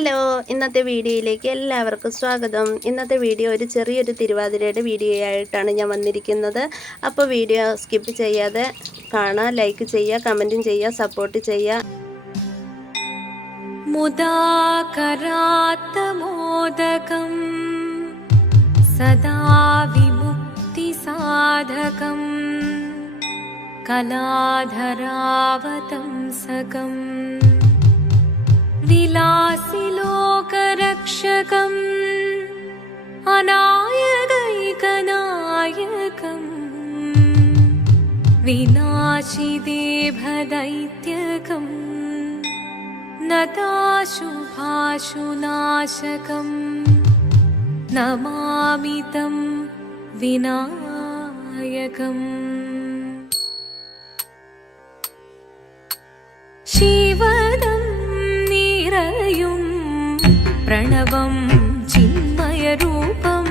Hello, ഇന്നത്തെ വീഡിയോയിലേക്ക് എല്ലാവർക്കും സ്വാഗതം. ഇന്നത്തെ വീഡിയോ ഒരു ചെറിയൊരു തിരുവാതിരയുടെ വീഡിയോ ആയിട്ടാണ് ഞാൻ വന്നിരിക്കുന്നത്. അപ്പോൾ വീഡിയോ സ്കിപ്പ് ചെയ്യാതെ കാണുക, ലൈക്ക് ചെയ്യുക, കമൻറ്റും ചെയ്യുക, സപ്പോർട്ട് ചെയ്യുക. മുദാകരാത്തമോദകം സദാ വിമുക്തി സാധകം കലാധരാവതംസകം വിലാസിലോകരക്ഷകം അനായകൈകനായകം വിനാശിദേഭദൈത്യകം നതാശുഭാശുനാശകം നമാമി തം വിനായകം. ശിവദം നിറയും പ്രണവം ചിന്മയരൂപം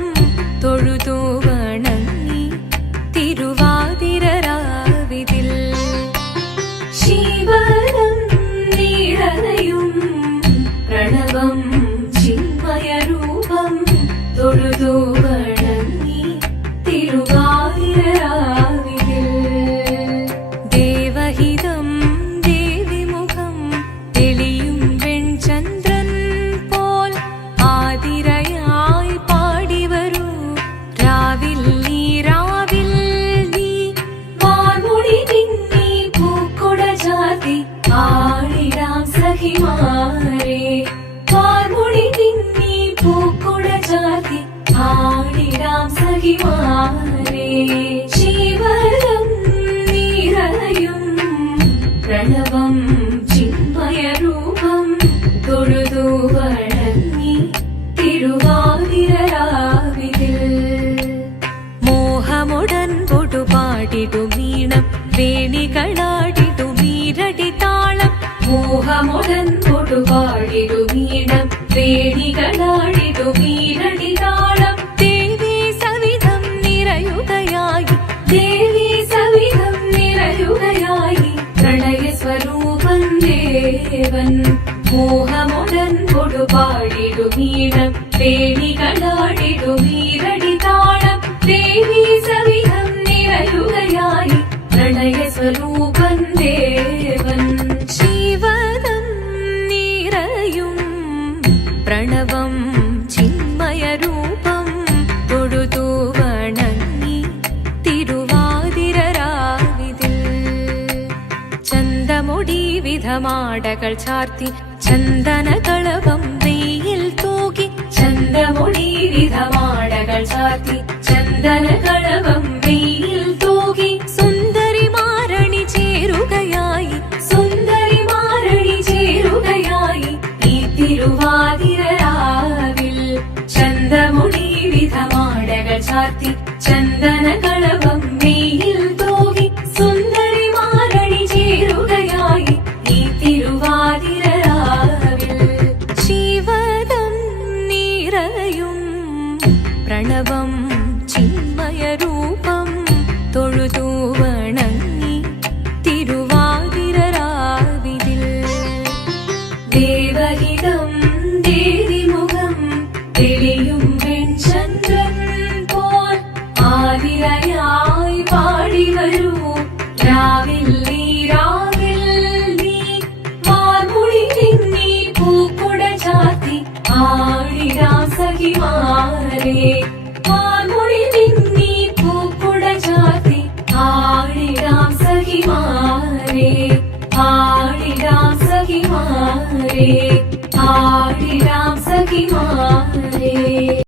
തൊഴുതു വണങ്ങി തിരുവാതിരരാവിതിൽ. ശിവദം നിറയും പ്രണവം ചിന്മയരൂപം തൊഴുതു വണങ്ങി തിരുവാതിരരാവിതിൽ. ദേവഹിതം ദേവിമുഖം തെളിയും വെൺചന്ദ്രൻ പോൽ ആതിരയായി പാടിവരൂ രാവിൽ നീ രാവിൽ നീ വാർമുടി നിന്നി പൂക്കുട ചാർത്തി ആടിടാം സഖിമാരെ. വാർമുടി നിന്നി പൂക്കുട ചാർത്തി ആടിടാം സഖിമാരെ. ശിവദം നിറയും പ്രണവം ചിന്മയരൂപം തൊഴുതു വണങ്ങി തിരുവാതിരരാവിതിൽ. മോഹമുടൻ പൊടുപാടിടുമീണം വേണികളാടിടുമീരടി താളം. മോഹമുടൻ പൊടുപാടിടുമീണം വേണികളാടിടുമീരടി താളം. ദേവി സവിധം നിറയുകയായി, ദേവി സവിധം നിറയുകയായി പ്രണയസ്വരൂപൻ ദേവൻ. മോഹമുടൻ കൊടുപാടിടുമീണം വേണികളാടിടുമീരടി താളം. ദേവി സവിധം നിറയുകയായി പ്രണയസ്വരൂപൻ ദേവൻ. ശിവദം നിറയും പ്രണവം ചിന്മയരൂപം തൊഴുതു വണങ്ങി തിരുവാതിരരാവിതിൽ. ചന്തമുടി വിധമാടകൾ ചാർത്തി ചന്ദനകളവം വെയിൽ തൂകി. ചന്തമുടി വിധമാടകൾ ചാർത്തി ചന്ദനകളവം വെയിൽ തൂകി. സുന്ദരിമാരണി ചേരുകയായി, സുന്ദരിമാരണി ചേരുകയായി ഈ തിരുവാതിരരാവിൽ. ചന്തമുടി വിധമാടകൾ ചാർത്തി ചന്ദനകളവം വെയിൽ തൂകി. സുന്ദരിമാരണി ചേരുകയായി ഈ തിരുവാതിരരാവിൽ. ശിവദം നിറയും പ്രണവം ചിന്മയരൂപം തൊഴുതു വണങ്ങി തിരുവാതിരരാവിതിൽ. ദേവഹിതം ദേവിമുഖം തെളിയും വെൺചന്ദ്രൻ പോൽ ആതിരയായി പാടിവരൂ രാവിൽ നീ രാവിൽ നീ വാർമുടി നിന്നി പൂക്കുട ചാർത്തി ആടിടാം സഖിമാരെ. വാർമുടി നിന്നി പൂക്കുട ചാർത്തി ആടിടാം സഖിമാരെ. ആടിടാം സഖിമാരെ, ആടിടാം സഖിമാരെ.